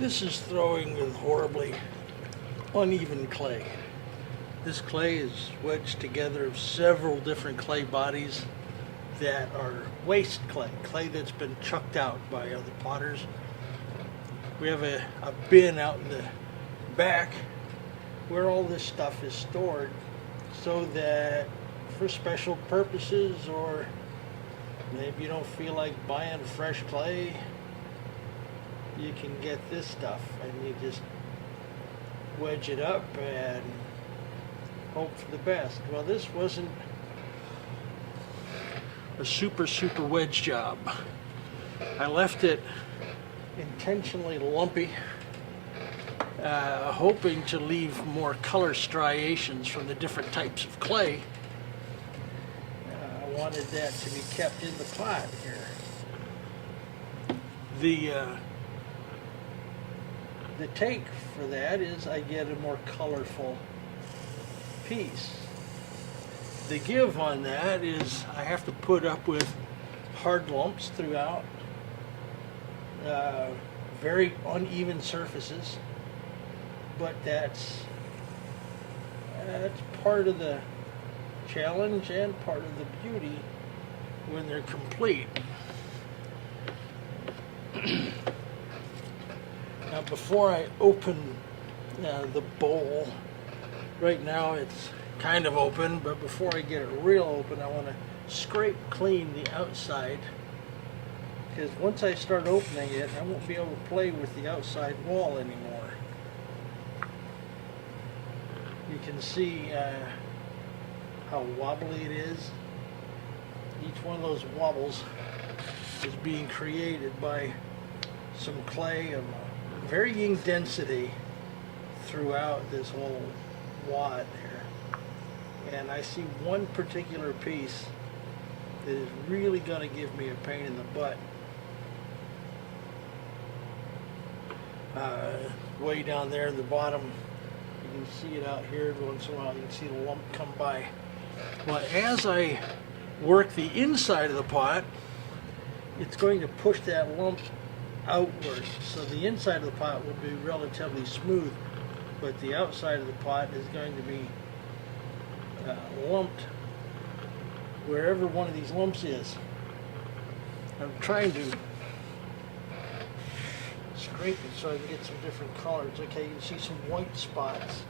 This is throwing with horribly uneven clay. This clay is wedged together of several different clay bodies that are waste clay, clay that's been chucked out by other potters. We have a bin out in the back where all this stuff is stored so that for special purposes, or maybe you don't feel like buying fresh clay, you can get this stuff and you just wedge it up and hope for the best. Well, this wasn't a super wedge job. I left it intentionally lumpy, hoping to leave more color striations from the different types of clay. I wanted that to be kept in the pot here. The take for that is I get a more colorful piece. The give on that is I have to put up with hard lumps throughout, very uneven surfaces, but that's part of the challenge and part of the beauty when they're complete. Now, before I open the bowl, right now it's kind of open, but before I get it real open, I want to scrape clean the outside, because once I start opening it, I won't be able to play with the outside wall anymore. You can see how wobbly it is. Each one of those wobbles is being created by some clay of varying density throughout this whole wad here. And I see one particular piece that is really going to give me a pain in the butt. Way down there at the bottom, you can see it out here. Every once in a while you can see the lump come by. Well, as I work the inside of the pot, it's going to push that lump outward. So the inside of the pot will be relatively smooth, but the outside of the pot is going to be lumped wherever one of these lumps is. I'm trying to scrape it so I can get some different colors. Okay, you can see some white spots,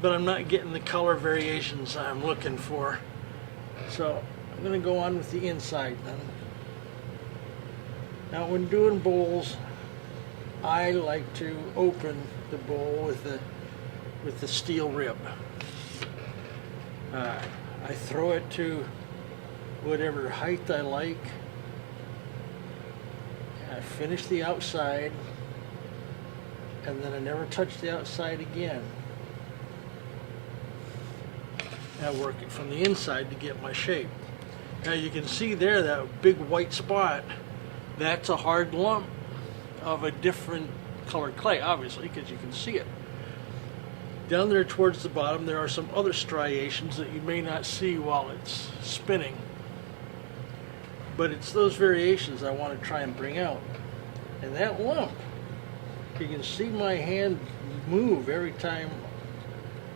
but I'm not getting the color variations I'm looking for. So I'm going to go on with the inside then. Now, when doing bowls, I like to open the bowl with the steel rib. I throw it to whatever height I like. I finish the outside, and then I never touch the outside again. I work it from the inside to get my shape. Now you can see there that big white spot, that's a hard lump of a different colored clay, obviously, because you can see it. Down there towards the bottom, there are some other striations that you may not see while it's spinning. But it's those variations I want to try and bring out. And that lump, you can see my hand move every time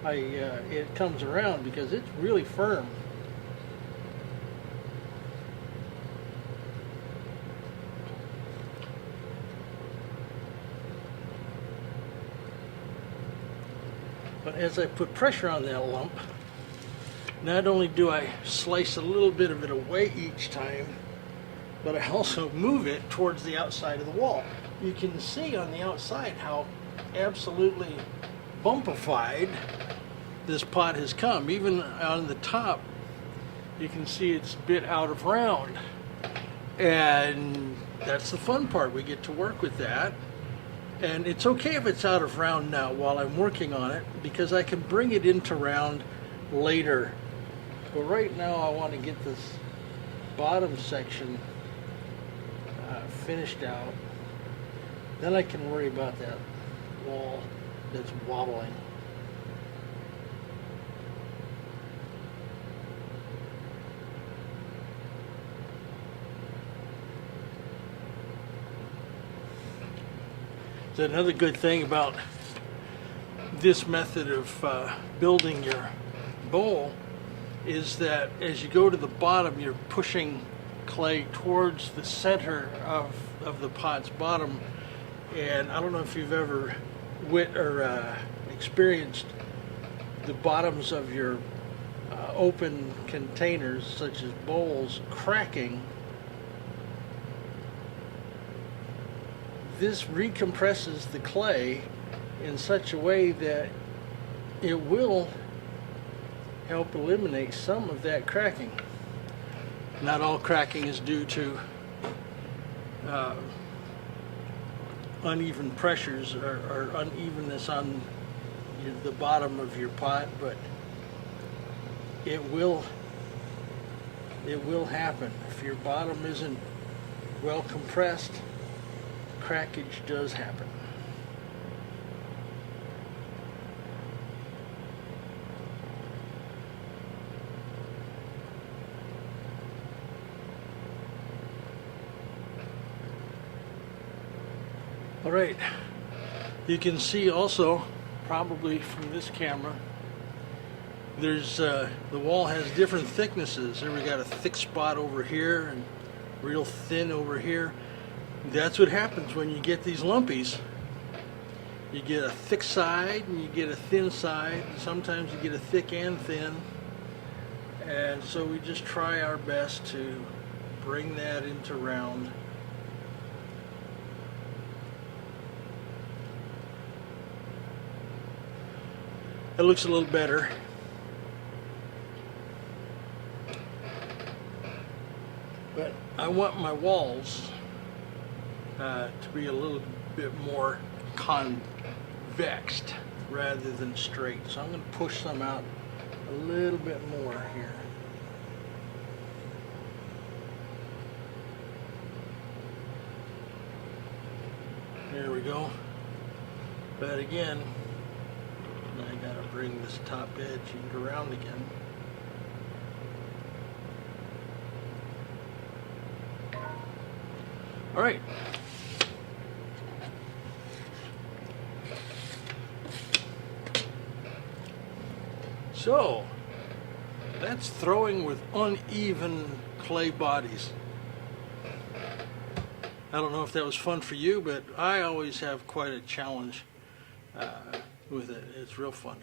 it comes around, because it's really firm. But as I put pressure on that lump, not only do I slice a little bit of it away each time, but I also move it towards the outside of the wall. You can see on the outside how absolutely bumpified this pot has come. Even on the top, you can see it's a bit out of round. And that's the fun part. We get to work with that. And it's okay if it's out of round now while I'm working on it, because I can bring it into round later. But right now I want to get this bottom section finished out. Then I can worry about that wall that's wobbling. So another good thing about this method of building your bowl is that as you go to the bottom, you're pushing clay towards the center of the pot's bottom. And I don't know if you've ever experienced the bottoms of your open containers, such as bowls, cracking. This recompresses the clay in such a way that it will help eliminate some of that cracking. Not all cracking is due to uneven pressures or unevenness on the bottom of your pot, but it will happen. If your bottom isn't well compressed, crackage does happen. All right, you can see also, probably from this camera, there's the wall has different thicknesses. There we got a thick spot over here and real thin over here. That's what happens when you get these lumpies. You get a thick side and you get a thin side. Sometimes you get a thick and thin. And so we just try our best to bring that into round. It looks a little better. But I want my walls to be a little bit more convexed rather than straight. So I'm going to push some out a little bit more here. There we go. But again, I got to bring this top edge around again. All right. So that's throwing with uneven clay bodies. I don't know if that was fun for you, but I always have quite a challenge with it. It's real fun.